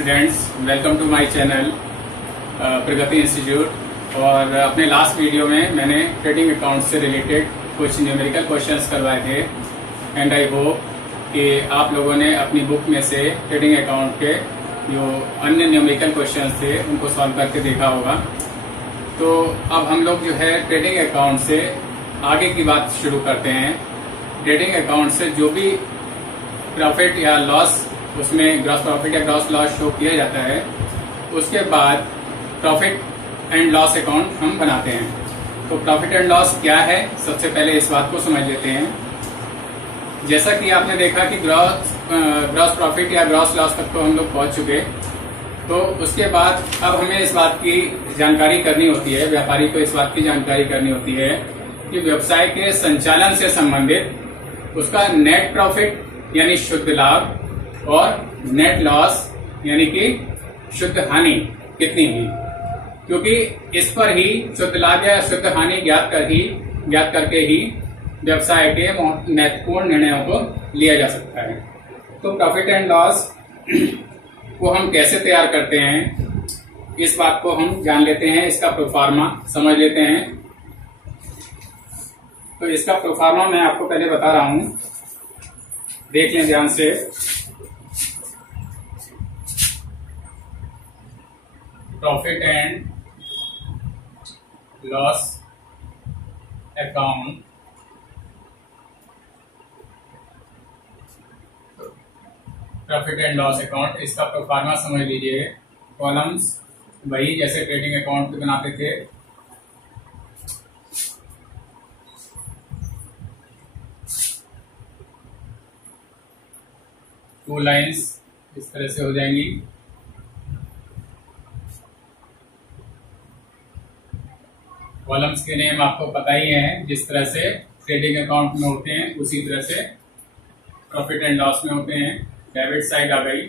Students, welcome to my channel Pragati institute. और अपने last video में मैंने ट्रेडिंग अकाउंट से रिलेटेड कुछ न्यूमेरिकल क्वेश्चंस करवाए थे एंड आई होप कि आप लोगों ने अपनी बुक में से ट्रेडिंग अकाउंट के जो अन्य न्यूमेरिकल क्वेश्चंस थे उनको सॉल्व करके देखा होगा। तो अब हम लोग जो है ट्रेडिंग अकाउंट से आगे की बात शुरू करते हैं। ट्रेडिंग अकाउंट से जो भी प्रॉफिट या लॉस, उसमें ग्रॉस प्रॉफिट या ग्रॉस लॉस शो किया जाता है, उसके बाद प्रॉफिट एंड लॉस अकाउंट हम बनाते हैं। तो प्रॉफिट एंड लॉस क्या है, सबसे पहले इस बात को समझ लेते हैं। जैसा कि आपने देखा कि ग्रॉस प्रॉफिट या ग्रॉस लॉस तक तो हम लोग पहुंच चुके, तो उसके बाद अब हमें इस बात की जानकारी करनी होती है, व्यापारी को इस बात की जानकारी करनी होती है कि व्यवसाय के संचालन से संबंधित उसका नेट प्रॉफिट यानी शुद्ध लाभ और नेट लॉस यानी कि शुद्ध हानि कितनी हुई, क्योंकि इस पर ही शुद्ध लाभ या शुद्ध हानि ज्ञात करके ही व्यवसाय के महत्वपूर्ण निर्णयों को लिया जा सकता है। तो प्रॉफिट एंड लॉस को हम कैसे तैयार करते हैं, इस बात को हम जान लेते हैं। इसका प्रोफार्मा समझ लेते हैं। तो इसका प्रोफार्मा मैं आपको पहले बता रहा हूं, देख लें ध्यान से। Profit and loss account, profit and loss account, इसका प्रोफार्मा समझ लीजिए। कॉलम्स वही जैसे ट्रेडिंग अकाउंट बनाते थे, टू लाइंस इस तरह से हो जाएंगी। कॉलम्स के नेम आपको पता ही है, जिस तरह से ट्रेडिंग अकाउंट में होते हैं उसी तरह से प्रॉफिट एंड लॉस में होते हैं। डेबिट साइड आ गई,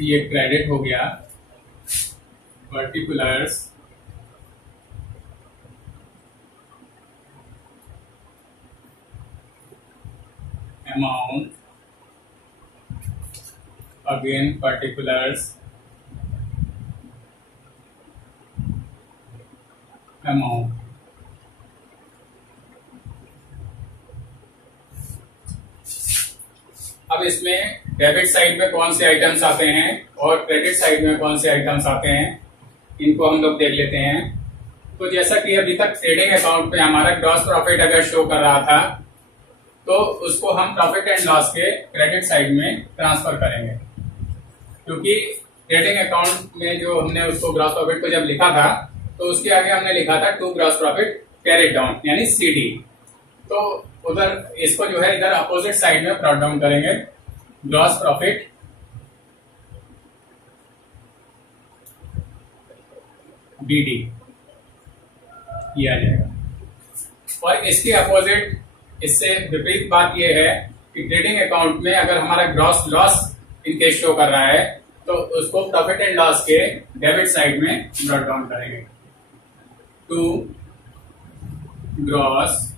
ये क्रेडिट हो गया। Particulars, amount, again particulars, amount. अब इसमें डेबिट साइड में कौन से आइटम्स आते हैं और क्रेडिट साइड में कौन से आइटम्स आते हैं, इनको हम लोग देख लेते हैं। तो जैसा कि अभी तक ट्रेडिंग अकाउंट पे हमारा ग्रॉस प्रॉफिट अगर शो कर रहा था, तो उसको हम प्रॉफिट एंड लॉस के क्रेडिट साइड में ट्रांसफर करेंगे, क्योंकि ट्रेडिंग अकाउंट में जो हमने उसको ग्रॉस प्रॉफिट को जब लिखा था, तो उसके आगे हमने लिखा था to gross profit carried down यानी सीडी। तो उधर इसको जो है इधर अपोजिट साइड में ब्रॉट डाउन करेंगे। ग्रॉस प्रॉफिट डीडी किया जाएगा। और इसके अपोजिट, इससे विपरीत बात यह है कि ट्रेडिंग अकाउंट में अगर हमारा ग्रॉस लॉस इनकेस शो कर रहा है, तो उसको प्रॉफिट एंड लॉस के डेबिट साइड में ब्रॉट डाउन करेंगे। To gross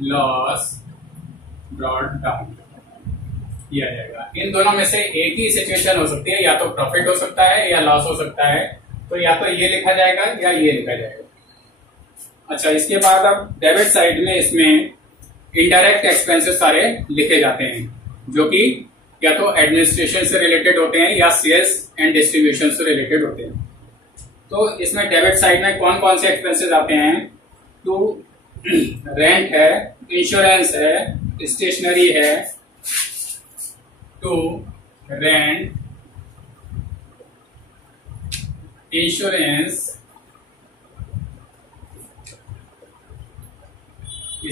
loss brought down किया जाएगा। इन दोनों में से एक ही सिचुएशन हो सकती है, या तो प्रॉफिट हो सकता है या लॉस हो सकता है। तो या तो ये लिखा जाएगा या ये लिखा जाएगा। अच्छा, इसके बाद अब डेबिट साइड में इसमें इनडायरेक्ट एक्सपेंसेस सारे लिखे जाते हैं, जो कि या तो एडमिनिस्ट्रेशन से रिलेटेड होते हैं या सेल्स एंड डिस्ट्रीब्यूशन से रिलेटेड होते हैं। तो इसमें डेबिट साइड में कौन कौन से एक्सपेंसेस आते हैं? टू रेंट है, इंश्योरेंस है, स्टेशनरी है। To rent, insurance,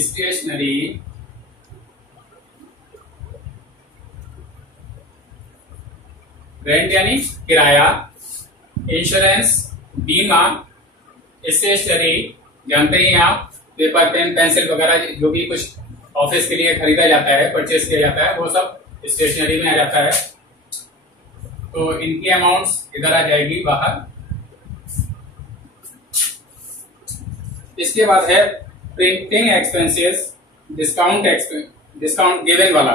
stationery, rent यानी किराया, इंश्योरेंस बीमा, स्टेशनरी जानते ही हैं आप, पेपर पेन पेंसिल वगैरह जो भी कुछ ऑफिस के लिए खरीदा जाता है, परचेज किया जाता है, वो सब स्टेशनरी में आ जाता है। तो इनकी अमाउंट्स इधर आ जाएगी बाहर। इसके बाद है प्रिंटिंग एक्सपेंसेस, डिस्काउंट गिवन वाला।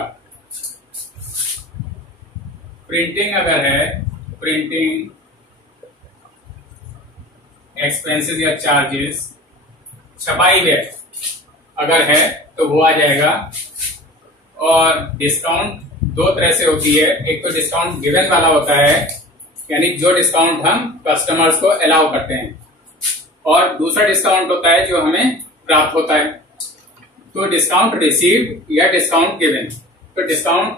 प्रिंटिंग अगर है, प्रिंटिंग एक्सपेंसेस या चार्जेस, छपाई व्यय अगर है तो वो आ जाएगा। और डिस्काउंट दो तरह से होती है, एक तो डिस्काउंट गिवन वाला होता है, यानी जो डिस्काउंट हम कस्टमर्स को अलाउ करते हैं, और दूसरा डिस्काउंट होता है जो हमें प्राप्त होता है। तो डिस्काउंट रिसीव्ड या डिस्काउंट गिवन। तो डिस्काउंट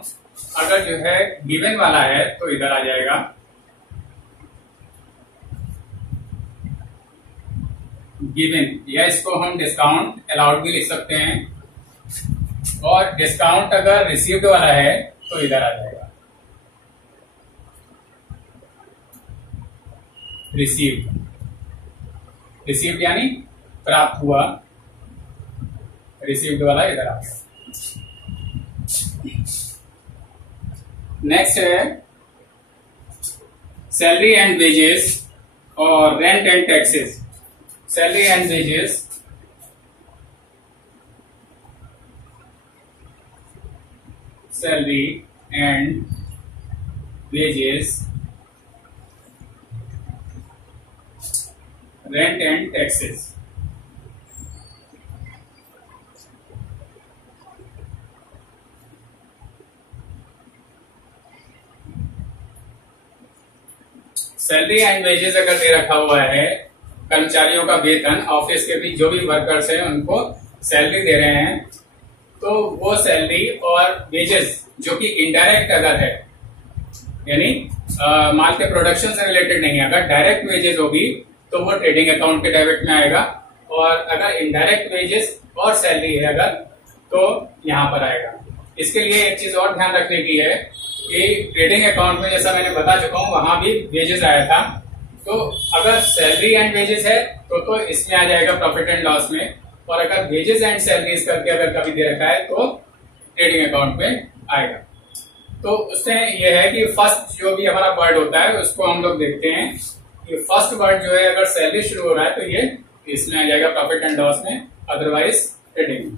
अगर जो है गिवन वाला है तो इधर आ जाएगा, गिवन, या इसको हम डिस्काउंट अलाउड भी लिख सकते हैं। और डिस्काउंट अगर रिसीव्ड वाला है तो इधर आ जाएगा, रिसीव्ड। रिसीव्ड यानी प्राप्त हुआ, रिसीव्ड वाला इधर आ गया। नेक्स्ट है सैलरी एंड वेजेस और rent and taxes. Salary and wages, salary and wages, rent and taxes. Salary and wages अगर दे रखा हुआ है, कर्मचारियों का वेतन, ऑफिस के भी जो भी वर्कर्स हैं उनको सैलरी दे रहे हैं, तो वो सैलरी और वेजेस जो कि इनडायरेक्ट अगर है, यानी माल के प्रोडक्शन से रिलेटेड नहीं है, अगर डायरेक्ट वेजेस होगी तो वो ट्रेडिंग अकाउंट के डेबिट में आएगा, और अगर इनडायरेक्ट वेजेस और सैलरी है अगर तो यहां पर आएगा। इसके लिए एक चीज और ध्यान रखने की है कि ट्रेडिंग अकाउंट में जैसा मैंने बता चुका हूं वहां भी वेजेस आया था, तो अगर सैलरी एंड वेजेस है तो इसमें आ जाएगा प्रॉफिट एंड लॉस में, और अगर वेजेस एंड सैलरीज करके अगर कभी दे रखा है तो ट्रेडिंग अकाउंट में आएगा। तो उससे ये है कि फर्स्ट जो भी हमारा वर्ड होता है उसको हम लोग देखते हैं कि फर्स्ट वर्ड जो है अगर सैलरी शुरू हो रहा है तो ये इसमें आ जाएगा प्रॉफिट एंड लॉस में, अदरवाइज ट्रेडिंग में।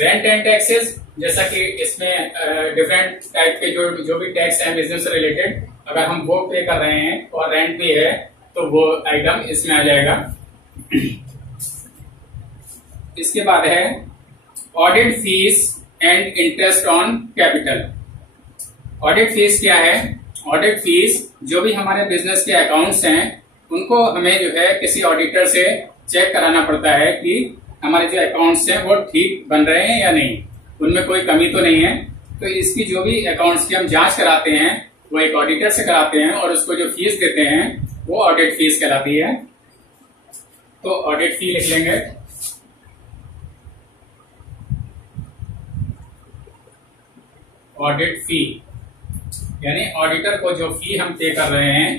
रेंट एंड टैक्सेस, जैसा कि इसमें डिफरेंट टाइप के जो भी टैक्स है बिजनेस से रिलेटेड, अगर हम वो पे कर रहे हैं और रेंट भी है तो वो आइटम इसमें आ जाएगा। इसके बाद है audit fees and interest on capital. Audit fees क्या है? ऑडिट फीस जो भी हमारे बिजनेस के अकाउंट्स हैं उनको हमें जो है किसी ऑडिटर से चेक कराना पड़ता है कि हमारे जो अकाउंट्स हैं वो ठीक बन रहे हैं या नहीं, उनमें कोई कमी तो नहीं है। तो इसकी जो भी अकाउंट्स की हम जांच कराते हैं वो एक ऑडिटर से कराते हैं, और उसको जो फीस देते हैं वो ऑडिट फीस कहलाती है। तो ऑडिट फी लिख लेंगे। ऑडिट फी यानी ऑडिटर को जो फी हम पे कर रहे हैं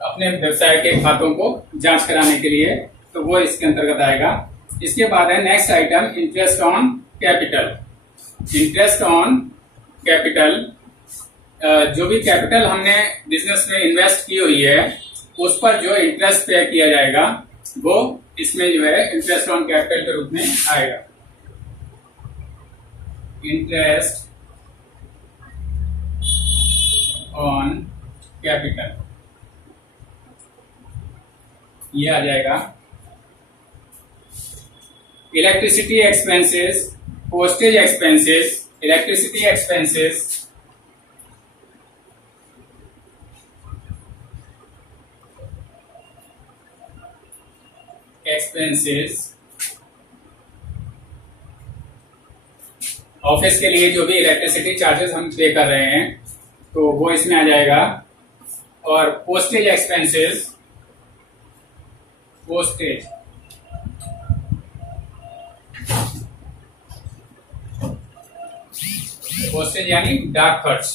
अपने व्यवसाय के खातों को जांच कराने के लिए, तो वो इसके अंतर्गत आएगा। इसके बाद है next item interest on capital. Interest on capital, जो भी कैपिटल हमने बिजनेस में इन्वेस्ट की हुई है उस पर जो इंटरेस्ट पे किया जाएगा वो इसमें जो है इंटरेस्ट ऑन कैपिटल के रूप में आएगा। इंटरेस्ट ऑन कैपिटल ये आ जाएगा। Electricity expenses, postage expenses, electricity expenses, office के लिए जो भी इलेक्ट्रिसिटी चार्जेस हम पे कर रहे हैं तो वो इसमें आ जाएगा। और पोस्टेज एक्सपेंसेस, पोस्टेज यानी डाक खर्च,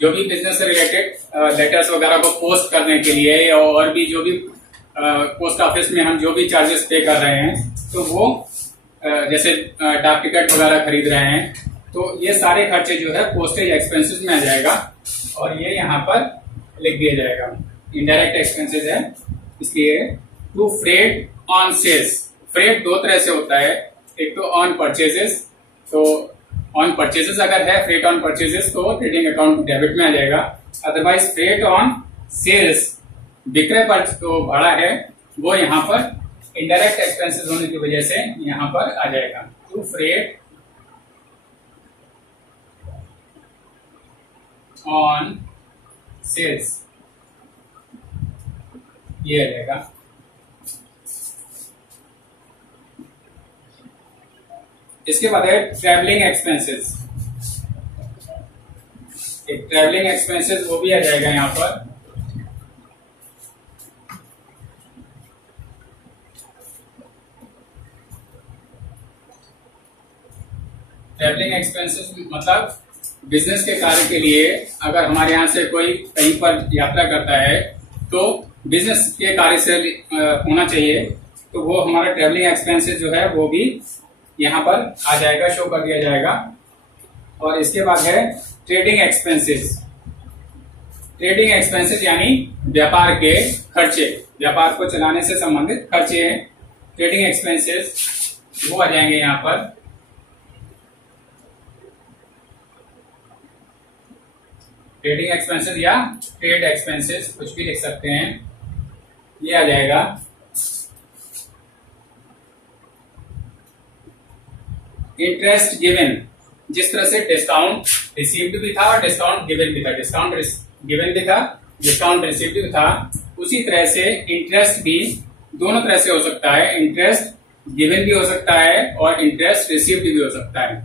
जो भी बिजनेस से रिलेटेड लेटर्स वगैरह को पोस्ट करने के लिए, या और भी जो भी पोस्ट ऑफिस में हम जो भी चार्जेस पे कर रहे हैं तो वो जैसे डाक टिकट वगैरह खरीद रहे हैं, तो ये सारे खर्चे जो है पोस्टेज एक्सपेंसेस में आ जाएगा, और ये यहाँ पर लिख दिया जाएगा। इनडायरेक्ट एक्सपेंसेस है इसलिए। To freight on sales, freight दो तरह से होता है, एक तो ऑन परचेजेस, तो ऑन परचेजेस अगर है, फ्रेट ऑन परचेजेस, तो ट्रेडिंग अकाउंट डेबिट में आ जाएगा। अदरवाइज फ्रेट ऑन सेल्स, विक्रय पर जो भाड़ा है वो यहाँ पर इनडायरेक्ट एक्सपेंसेस होने की वजह से यहाँ पर आ जाएगा। टू फ्रेट ऑन सेल्स, ये आ जाएगा। इसके बाद है ट्रैवलिंग एक्सपेंसेस। एक ट्रैवलिंग एक्सपेंसेस वो भी आ जाएगा यहाँ पर। ट्रैवलिंग एक्सपेंसेस मतलब बिजनेस के कार्य के लिए अगर हमारे यहाँ से कोई कहीं पर यात्रा करता है तो बिजनेस के कार्य से होना चाहिए, तो वो हमारा ट्रैवलिंग एक्सपेंसेस जो है वो भी यहाँ पर आ जाएगा, शो कर दिया जाएगा। और इसके बाद है ट्रेडिंग एक्सपेंसेस। ट्रेडिंग एक्सपेंसेस यानी व्यापार के खर्चे, व्यापार को चलाने से संबंधित खर्चे हैं। ट्रेडिंग एक्सपेंसेस वो आ जाएंगे यहाँ पर। ट्रेडिंग एक्सपेंसेस या ट्रेड एक्सपेंसेस कुछ भी लिख सकते हैं, ये आ जाएगा। इंटरेस्ट गिवन, जिस तरह से डिस्काउंट रिसीव्ड भी था और डिस्काउंट गिवन भी था, डिस्काउंट गिवन भी था, डिस्काउंट रिसीव्ड भी था, उसी तरह से इंटरेस्ट भी दोनों तरह से हो सकता है। इंटरेस्ट गिवन भी हो सकता है और इंटरेस्ट रिसीव्ड भी हो सकता है,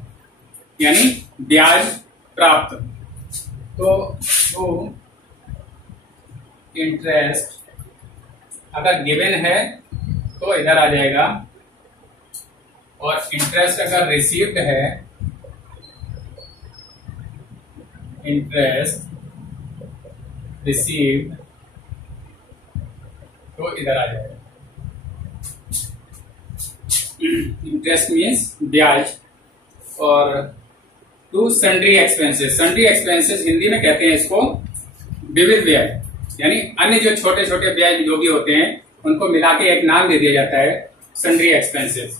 यानी ब्याज प्राप्त। तो इंटरेस्ट अगर गिवन है तो इधर आ जाएगा, और इंटरेस्ट अगर रिसीव्ड है, इंटरेस्ट रिसीव्ड, तो इधर आ जाएगा। इंटरेस्ट मीन्स ब्याज। और to sundry expenses, sundry expenses Hindi में कहते हैं इसको विविध व्यय, यानी अन्य जो छोटे छोटे व्यय जो भी होते हैं उनको मिला के एक नाम दे दिया जाता है, सन्ड्री एक्सपेंसेस।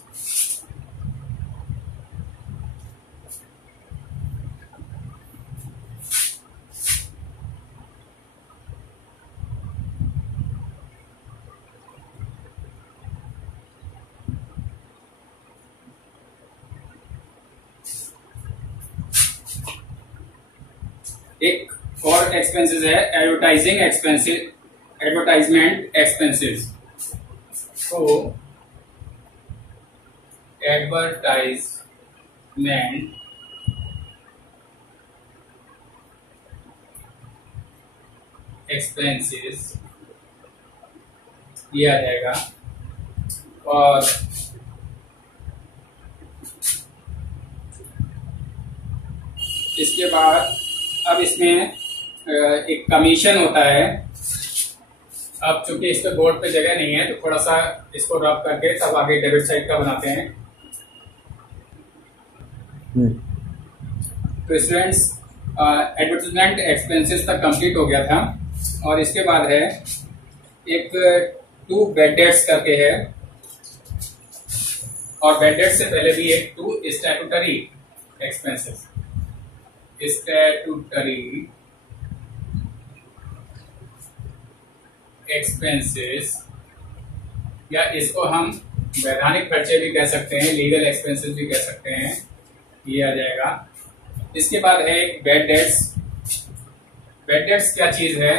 एक और एक्सपेंसेस है एडवर्टाइजिंग एक्सपेंसेस, एडवर्टाइजमेंट एक्सपेंसेस। तो एडवर्टाइजमेंट एक्सपेंसेस ये आ जाएगा। और इसके बाद अब इसमें एक कमीशन होता है। अब चूंकि इस पे बोर्ड पे जगह नहीं है तो थोड़ा सा इसको रब करके तब आगे डेबिट साइड का बनाते हैं। तो स्टूडेंट्स एडवर्टाइजमेंट एक्सपेंसेस तक कंप्लीट हो गया था। और इसके बाद है एक टू बैड डेट्स करके है, और बैड डेट से पहले भी एक to statutory expenses, statutory expenses, या इसको हम वैधानिक खर्चे भी कह सकते हैं, लीगल एक्सपेंसेस भी कह सकते हैं, ये आ जाएगा। इसके बाद है बैड डेट्स। बैड डेट्स क्या चीज है?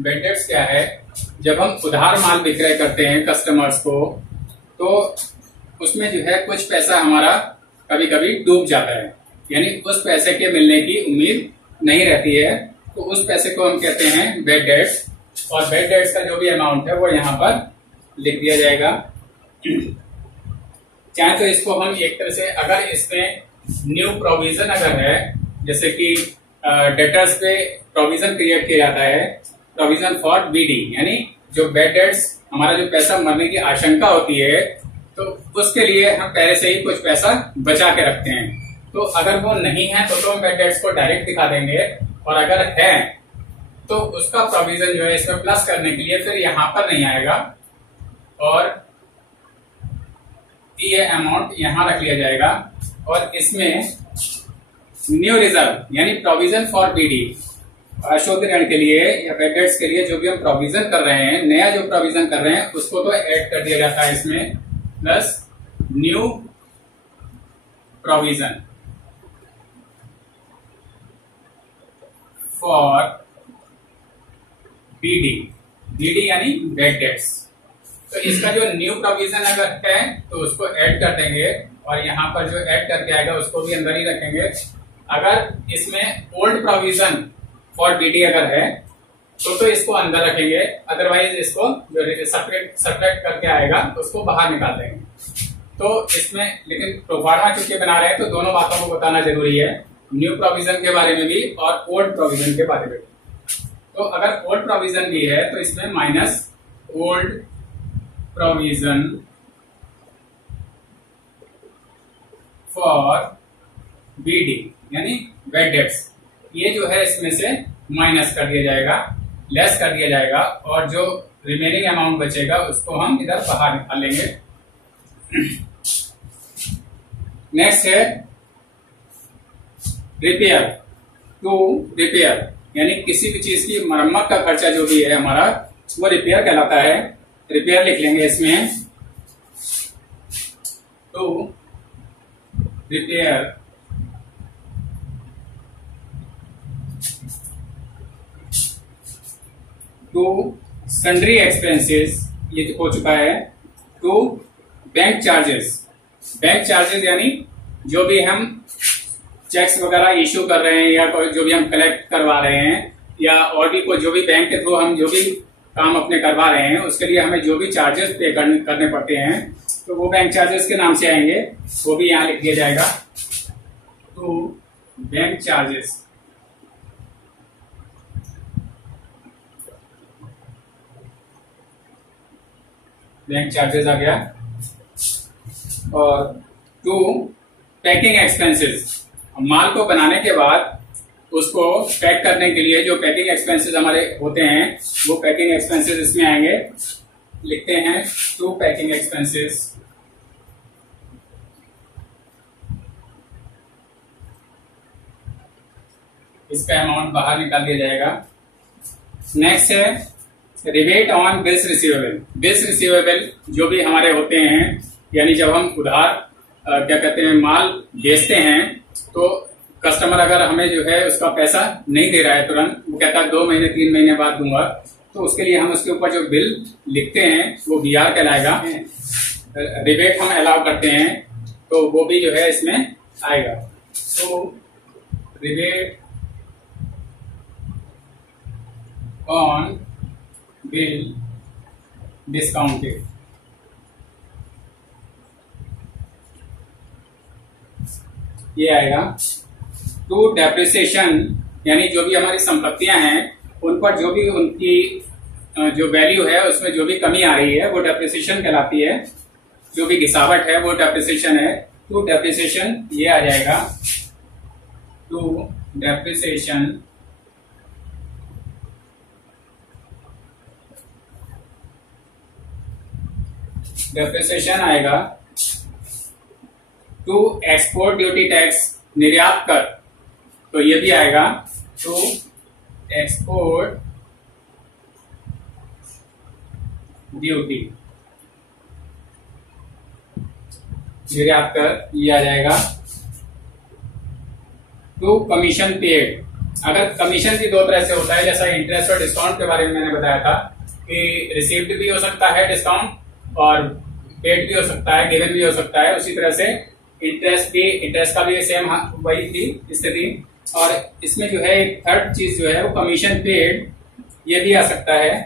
बैड डेट्स क्या है? जब हम उधार माल विक्रय करते हैं कस्टमर्स को, तो उसमें जो है कुछ पैसा हमारा कभी कभी डूब जाता है, यानी उस पैसे के मिलने की उम्मीद नहीं रहती है, तो उस पैसे को हम कहते हैं बैड डेट्स। और बैड डेट्स का जो भी अमाउंट है वो यहाँ पर लिख दिया जाएगा। चाहे तो इसको हम एक तरह से, अगर इसमें न्यू प्रोविजन अगर है, जैसे कि डेटर्स पे प्रोविजन क्रिएट किया जाता है, प्रोविजन फॉर बीडी, यानी जो बैड डेट्स हमारा जो पैसा मरने की आशंका होती है, तो उसके लिए हम पहले से ही कुछ पैसा बचा के रखते हैं। तो अगर वो नहीं है तो हम बैड डेट्स को डायरेक्ट दिखा देंगे, और अगर है तो उसका प्रोविजन जो है इसमें प्लस करने के लिए फिर यहाँ पर नहीं आएगा, और कि ये अमाउंट यहां रख लिया जाएगा और इसमें न्यू रिजर्व यानी प्रोविजन फॉर बीडी, अशुद्ध ऋण के लिए या बैड डेट्स के लिए जो भी हम प्रोविजन कर रहे हैं, नया जो प्रोविजन कर रहे हैं उसको तो ऐड कर दिया जाता है इसमें, plus new provision for BD, BD यानी बैड डेट्स। तो इसका जो न्यू प्रोविजन अगर है तो उसको ऐड कर देंगे और यहाँ पर जो ऐड करके आएगा उसको भी अंदर ही रखेंगे। अगर इसमें ओल्ड प्रोविजन फॉर बीडी अगर है तो इसको अंदर रखेंगे, अदरवाइज इसको जो सब्ट्रैक्ट करके आएगा उसको बाहर निकाल देंगे। तो इसमें लेकिन प्रोफार्मा चूंकि बना रहे हैं तो दोनों बातों को बताना जरूरी है, न्यू प्रोविजन के बारे में भी और ओल्ड प्रोविजन के बारे में भी। तो अगर ओल्ड प्रोविजन भी है तो इसमें minus old provision for BD यानी बैड डेट्स, ये जो है इसमें से माइनस कर दिया जाएगा, लेस कर दिया जाएगा और जो रिमेनिंग अमाउंट बचेगा उसको हम इधर बाहर निकाल लेंगे। नेक्स्ट है रिपेयर, टू रिपेयर यानी किसी भी चीज की मरम्मत का खर्चा जो भी है हमारा वो रिपेयर कहलाता है। रिपेयर लिख लेंगे इसमें, to repair to sundry expenses, ये हो चुका है, to bank charges, bank charges यानी जो भी हम चेक्स वगैरह इश्यू कर रहे हैं या जो भी हम कलेक्ट करवा रहे हैं या और भी कोई जो भी बैंक के थ्रू हम जो भी काम अपने करवा रहे हैं उसके लिए हमें जो भी चार्जेस पे करने पड़ते हैं तो वो बैंक चार्जेस के नाम से आएंगे, वो भी यहाँ लिख दिया जाएगा, to bank charges. Bank charges आ गया। और टू पैकिंग एक्सपेंसेस, माल को बनाने के बाद उसको पैक करने के लिए जो पैकिंग एक्सपेंसेस हमारे होते हैं वो पैकिंग एक्सपेंसेस इसमें आएंगे, लिखते हैं टू पैकिंग एक्सपेंसेस। इसका अमाउंट बाहर निकाल दिया जाएगा। नेक्स्ट है rebate on bills receivable, bills receivable जो भी हमारे होते हैं यानी जब हम उधार क्या कहते हैं माल बेचते हैं तो कस्टमर अगर हमें जो है उसका पैसा नहीं दे रहा है तुरंत, वो कहता है 2 महीने 3 महीने बाद दूंगा, तो उसके लिए हम उसके ऊपर जो बिल लिखते हैं वो बीआर कहलाएगा। रिबेट हम अलाउ करते हैं तो वो भी जो है इसमें आएगा। तो रिबेट ऑन बिल डिस्काउंटेड, ये आएगा। टू डेप्रिसिएशन यानी जो भी हमारी संपत्तियां हैं उन पर जो भी उनकी जो वैल्यू है उसमें जो भी कमी आ रही है वो डेप्रिसिएशन कहलाती है, जो भी गिसावट है वो डेप्रिसिएशन है। टू डेप्रिसिएशन ये आ जाएगा, टू डेप्रिसिएशन डेप्रिसिएशन आएगा। टू एक्सपोर्ट ड्यूटी टैक्स, निर्यात कर, तो ये भी आएगा, टू एक्सपोर्ट ड्यूटी, निर्यात कर, ये आ जाएगा। टू कमीशन पेड, अगर कमीशन भी 2 तरह से होता है, जैसा इंटरेस्ट और डिस्काउंट के बारे में मैंने बताया था कि रिसीव्ड भी हो सकता है डिस्काउंट और पेड भी हो सकता है, गिवन भी हो सकता है, उसी तरह से इंटरेस्ट का भी सेम वही थी स्थिति। और इसमें जो है एक थर्ड चीज जो है वो कमीशन पेड, ये भी आ सकता है।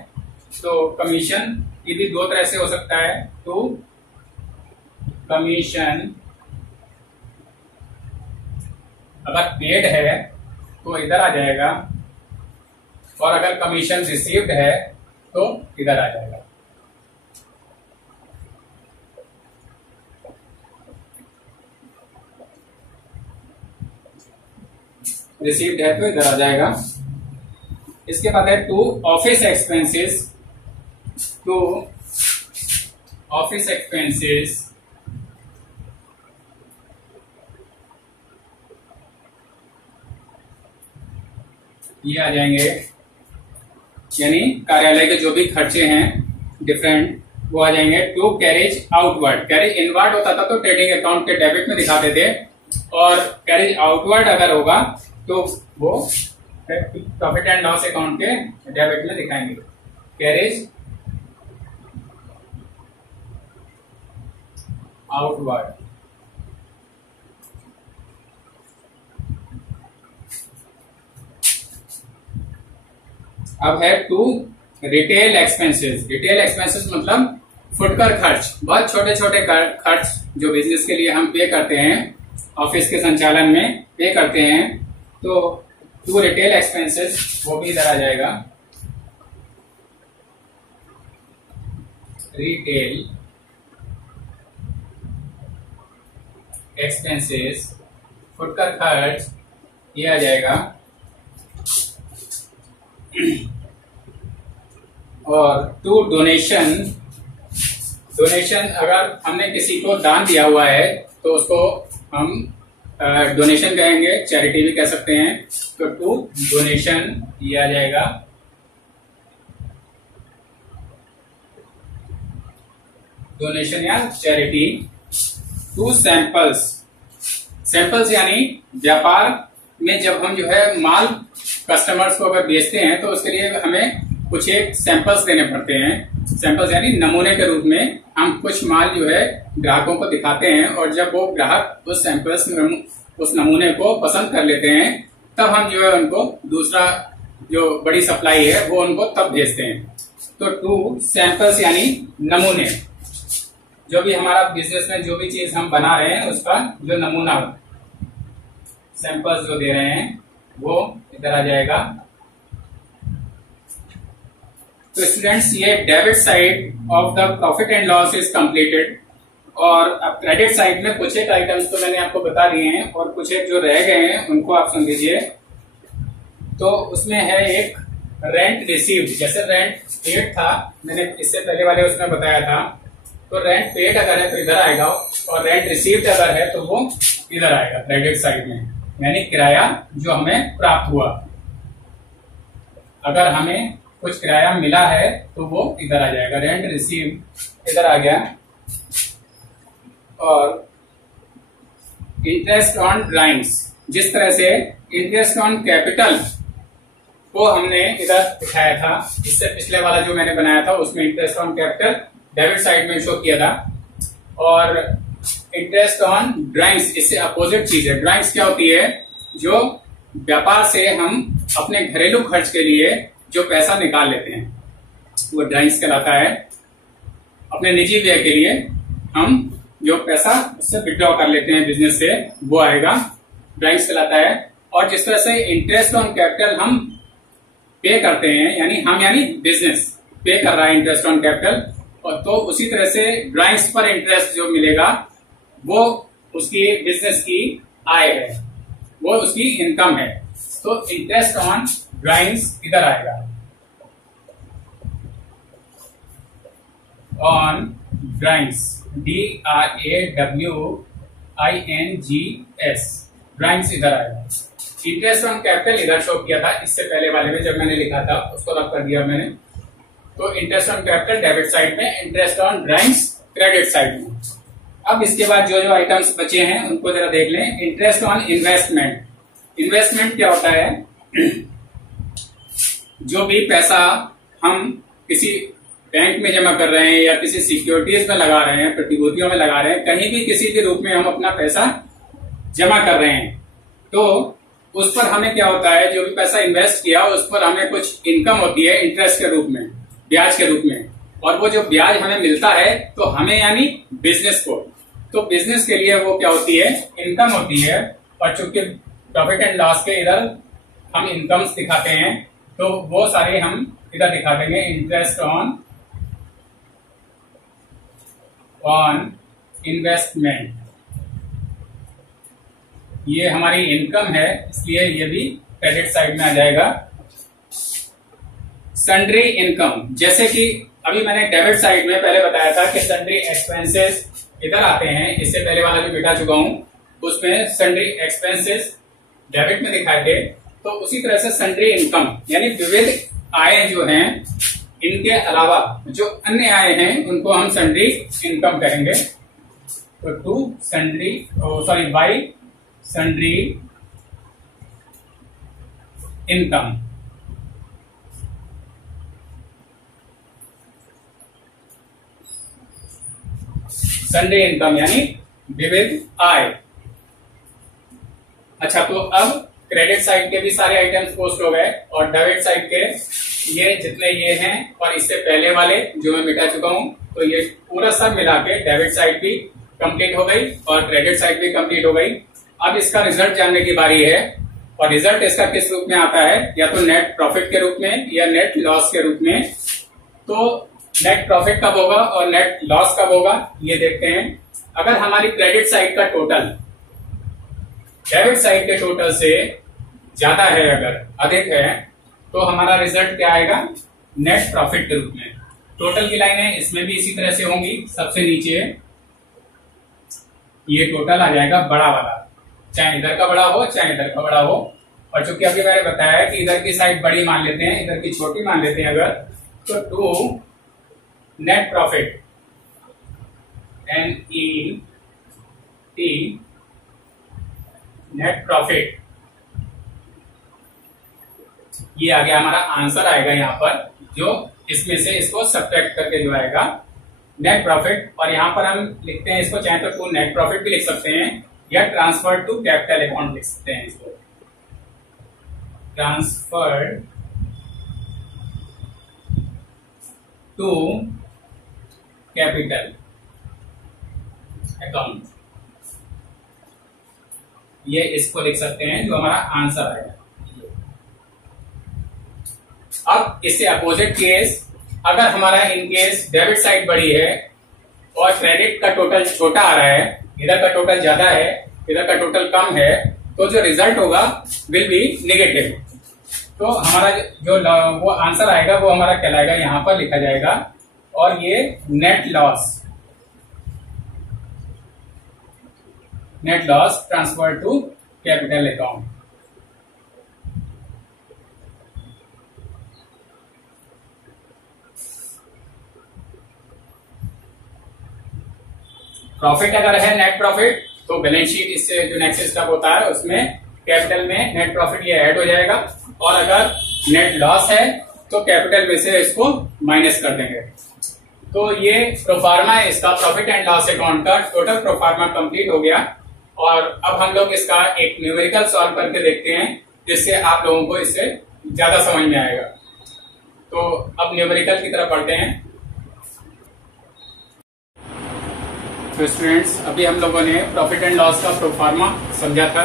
तो कमीशन ये भी 2 तरह से हो सकता है, तो कमीशन अगर पेड है तो इधर आ जाएगा और अगर कमीशन रिसीव्ड है तो इधर आ जाएगा। रिसीव्ड है तो इधर आ जाएगा। इसके बाद है to office expenses, to office expenses ये आ जाएंगे, यानी कार्यालय के जो भी खर्चे हैं डिफरेंट, वो आ जाएंगे। To carriage outward, carriage inward होता था तो ट्रेडिंग अकाउंट के डेबिट में दिखाते थे, और कैरेज आउटवर्ड अगर होगा तो वो प्रॉफिट एंड लॉस अकाउंट के डेबिट में दिखाएंगे। Carriage outward. अब है to retail expenses. Retail expenses मतलब फुटकर खर्च, बहुत छोटे छोटे खर्च जो बिजनेस के लिए हम पे करते हैं, ऑफिस के संचालन में पे करते हैं, तो टू रिटेल एक्सपेंसेस वो भी इधर आ जाएगा। रिटेल एक्सपेंसेस, फुटकर खर्च, ये आ जाएगा। और टू डोनेशन, डोनेशन अगर हमने किसी को दान दिया हुआ है तो उसको हम डोनेशन कहेंगे, चैरिटी भी कह सकते हैं। तो टू डोनेशन ये आ जाएगा। डोनेशन या चैरिटी। टू सैंपल्स, सैंपल्स यानी व्यापार में जब हम जो है माल कस्टमर्स को अगर बेचते हैं तो उसके लिए हमें कुछ एक सैंपल्स देने पड़ते हैं। सैंपल्स यानी नमूने के रूप में हम कुछ माल जो है ग्राहकों को दिखाते हैं, और जब वो ग्राहक उस सैंपल्स उस नमूने को पसंद कर लेते हैं तब हम जो है उनको दूसरा जो बड़ी सप्लाई है वो उनको तब भेजते हैं। तो टू सैंपल्स यानी नमूने, जो भी हमारा बिजनेस में जो भी चीज हम बना रहे हैं उसका जो नमूना सैंपल्स जो दे रहे हैं वो इधर आ जाएगा। तो स्टूडेंट्स ये debit side of the profit and loss is completed, और अब क्रेडिट साइड में कुछ एक आइटम्स तो मैंने आपको बता दिए हैं और कुछ एक जो रह गए हैं उनको आप सुन लीजिए। तो उसमें है एक रेंट रिसीव्ड, जैसे रेंट पेड था, मैंने इससे पहले वाले उसमें बताया था, तो रेंट पेड अगर है तो इधर आएगा, और रेंट रिसीव्ड अगर है तो वो इधर आएगा क्रेडिट साइड में, यानी किराया जो हमें प्राप्त हुआ। अगर हमें कुछ किराया मिला है तो वो इधर आ जाएगा, रेंट रिसीव्ड इधर आ गया। और इंटरेस्ट ऑन ड्राइंग्स, जिस तरह से इंटरेस्ट ऑन कैपिटल को हमने इधर दिखाया था, इससे पिछले वाला जो मैंने बनाया था उसमें interest on capital debit side में शो किया था, और इंटरेस्ट ऑन ड्राइंग्स इससे अपोजिट चीज है। ड्राइंग्स क्या होती है? जो व्यापार से हम अपने घरेलू खर्च के लिए जो पैसा निकाल लेते हैं वो ड्राइंग्स कहलाता है। अपने निजी व्यय के लिए हम जो पैसा उससे विड्रॉ कर लेते हैं बिजनेस से, वो आएगा, ड्राइंग्स कहलाता है। और जिस तरह से इंटरेस्ट ऑन कैपिटल हम पे करते हैं, यानी बिजनेस पे कर रहा है इंटरेस्ट ऑन कैपिटल, और तो उसी तरह से ड्राइंग्स पर इंटरेस्ट जो मिलेगा वो उसकी बिजनेस की आय है, वो उसकी इनकम है। तो इंटरेस्ट ऑन ड्राइंग्स इधर आएगा। ऑन ड्राइंग्स, DRAWINGS, ड्राइंग्स इधर आएगा। इंटरेस्ट ऑन कैपिटल इधर शो किया था इससे पहले वाले में, जब मैंने लिखा था उसको रब कर दिया मैंने। तो interest on capital debit side में, interest on drawings credit side में। अब इसके बाद जो जो आइटम्स बचे हैं उनको जरा देख लें। इंटरेस्ट ऑन इन्वेस्टमेंट, इन्वेस्टमेंट क्या होता है? जो भी पैसा हम किसी बैंक में जमा कर रहे हैं या किसी सिक्योरिटीज में लगा रहे हैं, प्रतिभूतियों में लगा रहे हैं, कहीं भी किसी भी रूप में हम अपना पैसा जमा कर रहे हैं, तो उस पर हमें क्या होता है, जो भी पैसा इन्वेस्ट किया उस पर हमें कुछ इनकम होती है इंटरेस्ट के रूप में, ब्याज के रूप में। और वो जो ब्याज हमें मिलता है तो हमें यानी बिजनेस को, तो बिजनेस के लिए वो क्या होती है, इनकम होती है। और चूंकि प्रॉफिट एंड लॉस के इधर हम इनकम्स दिखाते हैं तो वो सारे हम इधर दिखा देंगे। इंटरेस्ट ऑन इन्वेस्टमेंट, ये हमारी इनकम है इसलिए ये भी क्रेडिट साइड में आ जाएगा। सन्ड्री इनकम, जैसे कि अभी मैंने डेबिट साइड में पहले बताया था कि सन्ड्री एक्सपेंसेस इधर आते हैं, इससे पहले वाला भी बिठा चुका हूं, उसमें सन्ड्री एक्सपेंसेस डेबिट में दिखाए थे। तो उसी तरह से सन्ड्री इनकम यानी विविध आय जो हैं, इनके अलावा जो अन्य आय हैं उनको हम सन्ड्री इनकम कहेंगे। तो to sundry by sundry income. Sundry income यानी विविध आय। अच्छा, तो अब क्रेडिट साइड के भी सारे आइटम्स पोस्ट हो गए और डेबिट साइड के ये जितने ये हैं और इससे पहले वाले जो मैं मिटा चुका हूं, तो ये पूरा सब मिला के डेबिट साइड भी कंप्लीट हो गई और क्रेडिट साइड भी कंप्लीट हो गई। अब इसका रिजल्ट जानने की बारी है और रिजल्ट इसका किस रूप में आता है, या तो नेट प्रॉफिट के रूप में या नेट लॉस के रूप में। तो नेट प्रॉफिट कब होगा और नेट लॉस कब होगा ये देखते हैं। अगर हमारी क्रेडिट साइड का टोटल डेबिट साइड के टोटल से ज्यादा है, अगर अधिक है, तो हमारा रिजल्ट क्या आएगा, नेट प्रॉफिट के रूप में। टोटल की लाइनें इसमें भी इसी तरह से होंगी। सबसे नीचे ये टोटल आ जाएगा बड़ा वाला, चाहे इधर का बड़ा हो चाहे इधर का बड़ा हो। और चूंकि अभी मैंने बताया कि इधर की साइड बड़ी मान लेते हैं, इधर की छोटी मान लेते हैं अगर, तो to net profit NET net profit, ये आ गया हमारा आंसर आएगा यहाँ पर, जो इसमें से इसको सब्ट्रैक्ट करके जो आएगा नेट प्रॉफिट। और यहाँ पर हम लिखते हैं इसको, चाहे तो टू नेट प्रॉफिट भी लिख सकते हैं या ट्रांसफर टू कैपिटल अकाउंट लिख सकते हैं इसको, ट्रांसफर टू कैपिटल अकाउंट, ये इसको लिख सकते हैं जो हमारा आंसर है। अब इससे अपोजिट केस, अगर हमारा इन केस डेबिट साइड बड़ी है और क्रेडिट का टोटल छोटा आ रहा है, इधर का टोटल ज्यादा है इधर का टोटल कम है, तो जो रिजल्ट होगा विल बी नेगेटिव। तो हमारा जो वो आंसर आएगा वो हमारा कहलाएगा, यहां पर लिखा जाएगा, और ये net loss, net loss transfer to capital account. Profit अगर है नेट प्रॉफिट, तो बैलेंस शीट इससे जो नेक्स्ट स्टेप होता है उसमें कैपिटल में नेट प्रॉफिट ये ऐड हो जाएगा, और अगर नेट लॉस है तो कैपिटल में से इसको माइनस कर देंगे। तो ये प्रोफार्मा है इसका, प्रॉफिट एंड लॉस अकाउंट का टोटल प्रोफार्मा कंप्लीट हो गया। और अब हम लोग इसका एक न्यूमेरिकल सॉल्व करके देखते हैं, जिससे आप लोगों को इससे ज्यादा समझ में आएगा। तो अब न्यूमेरिकल की तरफ बढ़ते हैं। तो स्टूडेंट्स, अभी हम लोगों ने प्रॉफिट एंड लॉस का प्रोफार्मा समझा था,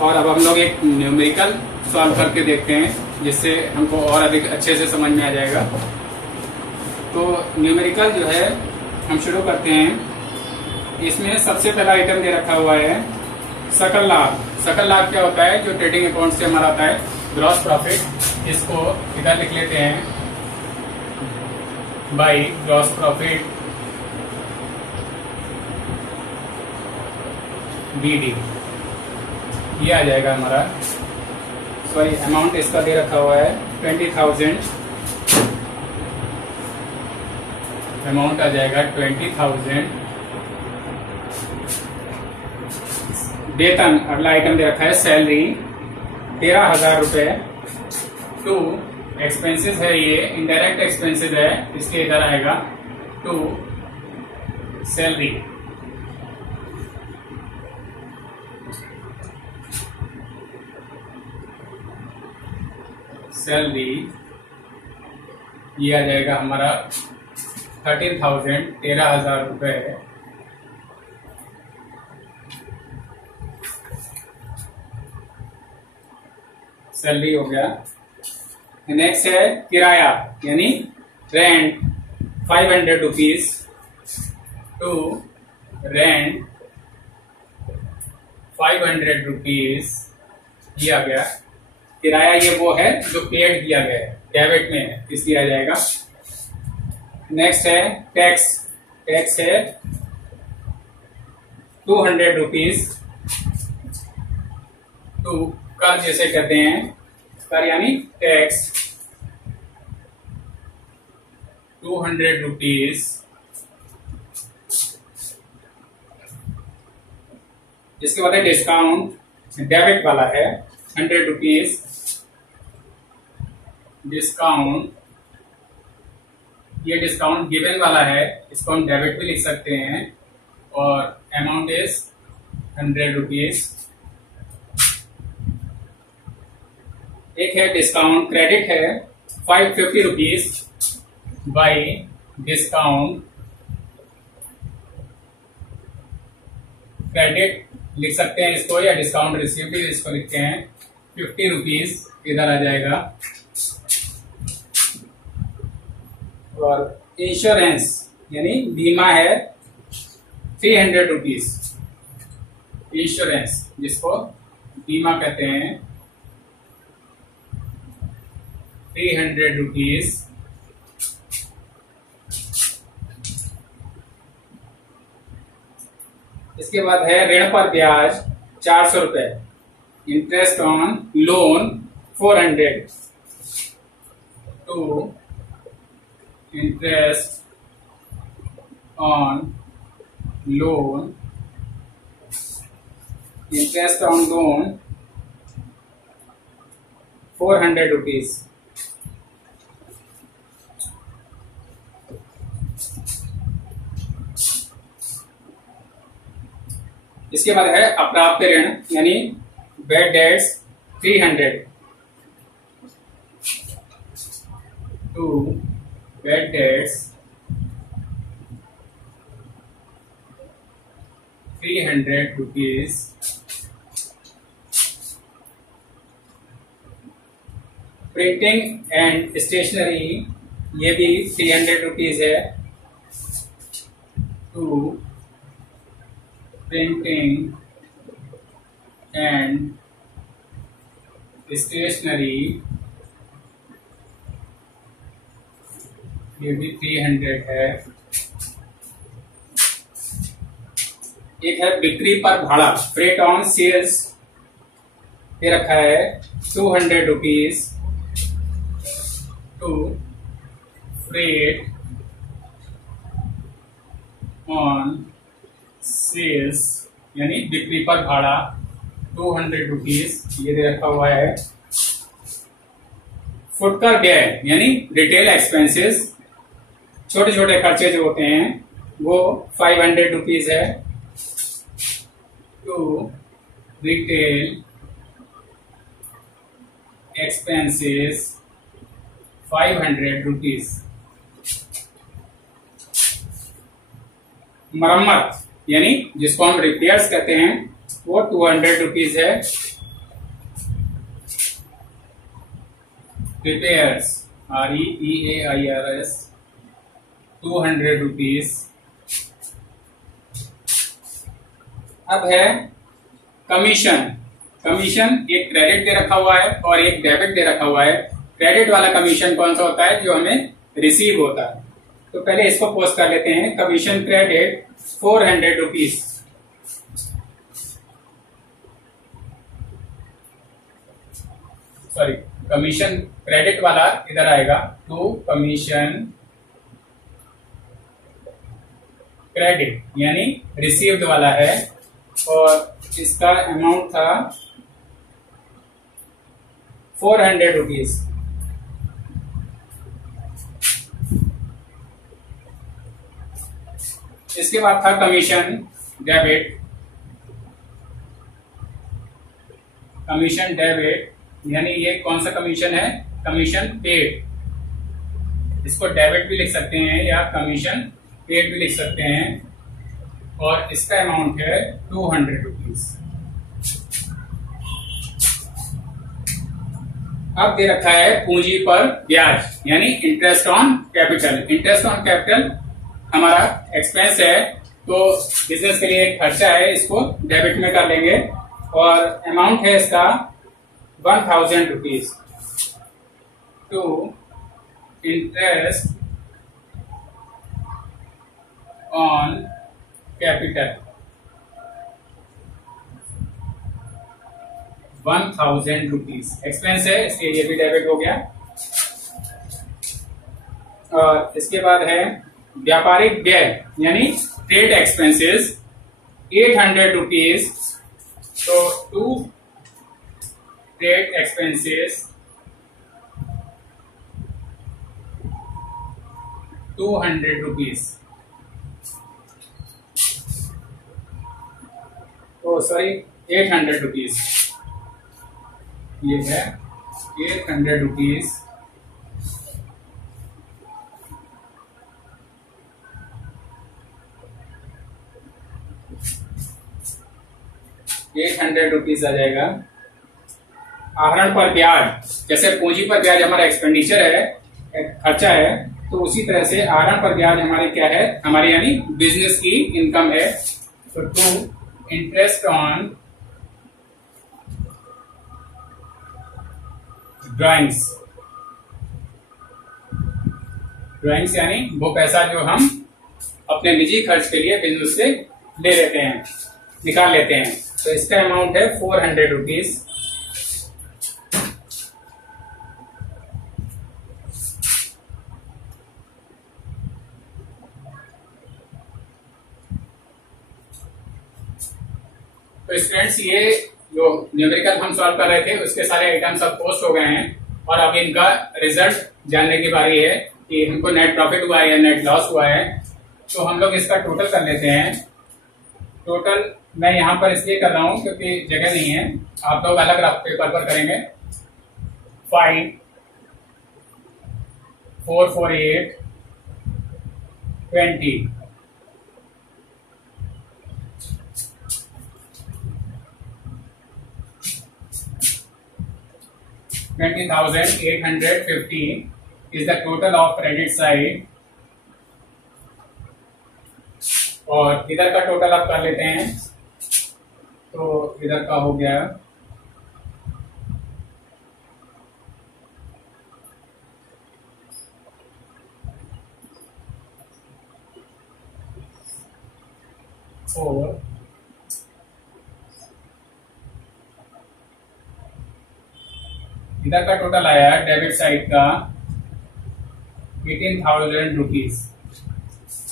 और अब हम लोग एक न्यूमेरिकल सॉल्व करके देखते हैं, जिससे हमको और अधिक अच्छे से समझ में आ जाएगा। तो न्यूमेरिकल जो है हम शुरू करते हैं। इसमें सबसे पहला आइटम दे रखा हुआ है सकल लाभ। सकल लाभ क्या होता है, जो ट्रेडिंग अकाउंट से हमारा आता है, ग्रॉस प्रॉफिट। इसको इधर लिख लेते हैं बाई ग्रॉस प्रॉफिट BD, ये आ जाएगा हमारा। सॉरी, अमाउंट इसका दे रखा हुआ है 20,000, अमाउंट आ जाएगा 20,000। वेतन, अगला आइटम दे रखा है सैलरी 13,000 रुपए। टू एक्सपेंसेस है, ये इनडायरेक्ट एक्सपेंसेस है, इसके इधर आएगा टू सैलरी। सैलरी ये आ जाएगा हमारा 13,000, 13,000 रुपए। सैलरी हो गया। नेक्स्ट है किराया, यानी rent 500 rupees. To rent 500 rupees, ये आ गया किराया। ये वो है जो पेड किया गया है, डेबिट में है, इसलिए आ जाएगा। नेक्स्ट है टैक्स, टैक्स है 200 रुपीज। टू कर जैसे कहते हैं, कर यानी टैक्स 200 रुपीज। इसके बाद है डिस्काउंट, डेबिट वाला है 100 रुपीज डिस्काउंट। ये डिस्काउंट गिवन वाला है, इसको हम डेबिट भी लिख सकते हैं और अमाउंट इज 100 रुपीज। एक है डिस्काउंट क्रेडिट है 550 रुपीज बाई डिस्काउंट क्रेडिट लिख सकते हैं इसको, या डिस्काउंट रिसीव्ड इसको लिखते हैं 50 रुपीज, इधर आ जाएगा। और इंश्योरेंस यानी बीमा है 300 रुपीज। इंश्योरेंस जिसको बीमा कहते हैं 300 रुपीज। इसके बाद है ऋण पर ब्याज 400 रुपए, interest on loan 400 to interest on loan, interest on loan 400 rupees. इसके बाद है अप्राप्त ऋण यानी bad debts 300 to bad debts 300 rupees. Printing and stationery ये भी 300 रुपीज है टू प्रिंटिंग एंड स्टेशनरी, ये भी 300 है। एक है बिक्री पर भाड़ा फ्रेट ऑन सेल्स, ये रखा है 200 rupees to freight on sales यानी बिक्री पर भाड़ा 200 रुपीज, ये दे रखा हुआ है। फुटकर व्यय यानी रिटेल एक्सपेंसेस, छोटे छोटे खर्चे जो होते हैं वो 500 रुपीज है टू रिटेल एक्सपेंसेस 500 रुपीज। मरम्मत यानी जिसको हम रिपेयर्स कहते हैं वो 200 रुपीज है। Repairs REPAIRS 200 rupees. अब है कमीशन। कमीशन एक क्रेडिट दे रखा हुआ है और एक डेबिट दे रखा हुआ है। क्रेडिट वाला कमीशन कौन सा होता है, जो हमें रिसीव होता है। तो पहले इसको पोस्ट कर लेते हैं। Commission credit 400 rupees. Sorry, commission credit वाला इधर आएगा तो कमीशन क्रेडिट यानी रिसीव्ड वाला है और इसका अमाउंट था 400 रुपीज। इसके बाद था कमीशन डेबिट। कमीशन डेबिट यानी ये कौन सा कमीशन है, कमीशन पेड। इसको डेबिट भी लिख सकते हैं या कमीशन पेड भी लिख सकते हैं और इसका अमाउंट है 200 रुपीज। अब दे रखा है पूंजी पर ब्याज यानी interest on capital. Interest on capital हमारा एक्सपेंस है तो बिजनेस के लिए खर्चा है, इसको डेबिट में कर लेंगे और अमाउंट है इसका 1000 rupees to interest on capital. 1000 rupees expense है, इसलिए ये भी डेबिट हो गया। और इसके बाद है व्यापारिक व्यय यानी ट्रेड एक्सपेंसेस 800 रुपीज। तो to trade expenses 200 rupees. Oh sorry 800 rupees, ये है 800 रुपीज। ₹800 आ जाएगा। आहरण पर ब्याज, जैसे पूंजी पर ब्याज हमारा एक्सपेंडिचर है, खर्चा है, तो उसी तरह से आहरण पर ब्याज हमारे क्या है, हमारे यानी बिजनेस की इनकम है। तो to interest on drawings, drawings यानी वो पैसा जो हम अपने निजी खर्च के लिए बिजनेस से ले लेते हैं, निकाल लेते हैं। तो इसका अमाउंट है 400 रुपीज। तो स्टूडेंट्स, ये जो न्यूमेरिकल हम सॉल्व कर रहे थे उसके सारे आइटम्स अब पोस्ट हो गए हैं और अब इनका रिजल्ट जानने की बारी है कि हमको नेट प्रॉफिट हुआ है या नेट लॉस हुआ है। तो हम लोग इसका टोटल कर लेते हैं। टोटल मैं यहाँ पर इसलिए कर रहा हूँ क्योंकि जगह नहीं है, आप लोग अलग पेपर पर करेंगे। 5 4 4 8 20 20,850 is the total of credit side। और इधर का टोटल आप कर लेते हैं। तो इधर का हो गया 4 इधर का टोटल आया डेबिट साइड का 18,000 रुपीज।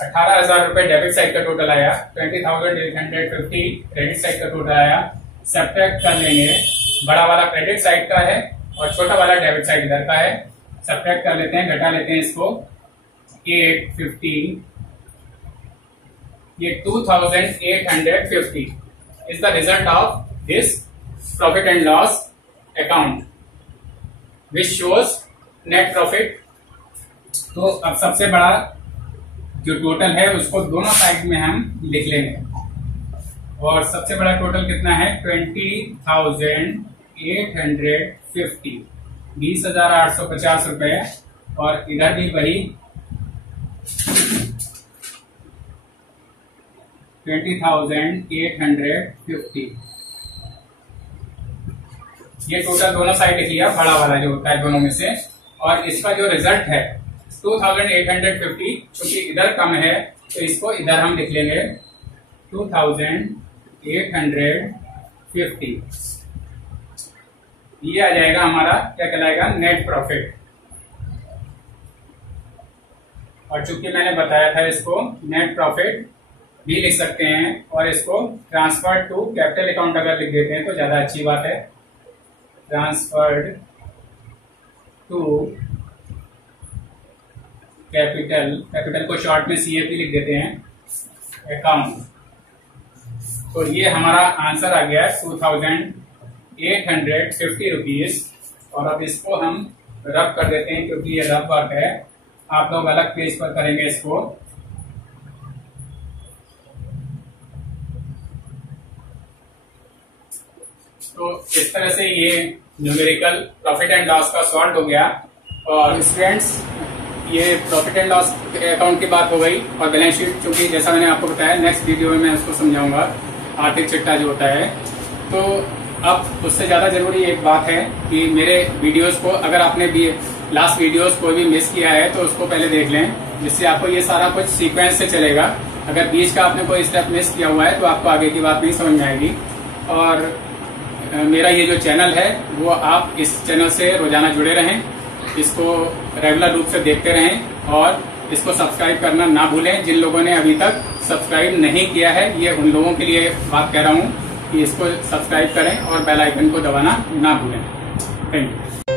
18,000 रुपए डेबिट साइड का टोटल आया। 20,850 क्रेडिट साइड का टोटल आया। सब्ट्रैक्ट कर लेंगे, बड़ा वाला क्रेडिट साइड का है और छोटा वाला डेबिट साइड इधर का है। सब्ट्रैक्ट कर लेते हैं, घटा लेते हैं इसको। 850 ये 2,850 is the result of this profit and loss account which shows net profit. तो अब सबसे बड़ा जो टोटल है उसको दोनों साइड में हम लिख लेंगे। और सबसे बड़ा टोटल कितना है 20,850 20,850 रुपए। और इधर भी वही 20,850 ये टोटल दोनों साइड लिख लिया, बड़ा वाला जो होता है दोनों में से। और इसका जो रिजल्ट है 2,850, क्योंकि इधर कम है तो इसको इधर हम लिख लेंगे 2,850। ये आ जाएगा हमारा, क्या कहलाएगा, नेट प्रॉफिट। और चूंकि मैंने बताया था इसको नेट प्रॉफिट भी लिख सकते हैं और इसको ट्रांसफर टू कैपिटल अकाउंट अगर लिख देते हैं तो ज्यादा अच्छी बात है। ट्रांसफर्ड टू कैपिटल को शॉर्ट में CAP लिख देते हैं, अकाउंट। तो ये हमारा आंसर आ गया 2,850 रुपीज। और अब इसको हम रब कर देते हैं क्योंकि ये रब वर्क है, आप लोग अलग पेज पर करेंगे इसको। तो इस तरह से ये न्यूमेरिकल प्रॉफिट एंड लॉस का सॉल्व हो गया। और स्टूडेंट्स, ये प्रॉफिट एंड लॉस अकाउंट की बात हो गई। और बैलेंस शीट, चूंकि जैसा मैंने आपको बताया, नेक्स्ट वीडियो में मैं उसको समझाऊंगा, आर्थिक चिट्ठा जो होता है। तो अब उससे ज्यादा जरूरी एक बात है कि मेरे वीडियोस को, अगर आपने भी लास्ट वीडियोस को भी मिस किया है तो उसको पहले देख लें, जिससे आपको ये सारा कुछ सीक्वेंस से चलेगा। अगर बीच का आपने कोई स्टेप मिस किया हुआ है तो आपको आगे की बात नहीं समझ में आएगी। और मेरा ये जो चैनल है वो आप इस चैनल से रोजाना जुड़े रहें, इसको रेगुलर रूप से देखते रहें और इसको सब्सक्राइब करना ना भूलें। जिन लोगों ने अभी तक सब्सक्राइब नहीं किया है, ये उन लोगों के लिए बात कह रहा हूँ कि इसको सब्सक्राइब करें और बेल आइकन को दबाना ना भूलें। Thank you.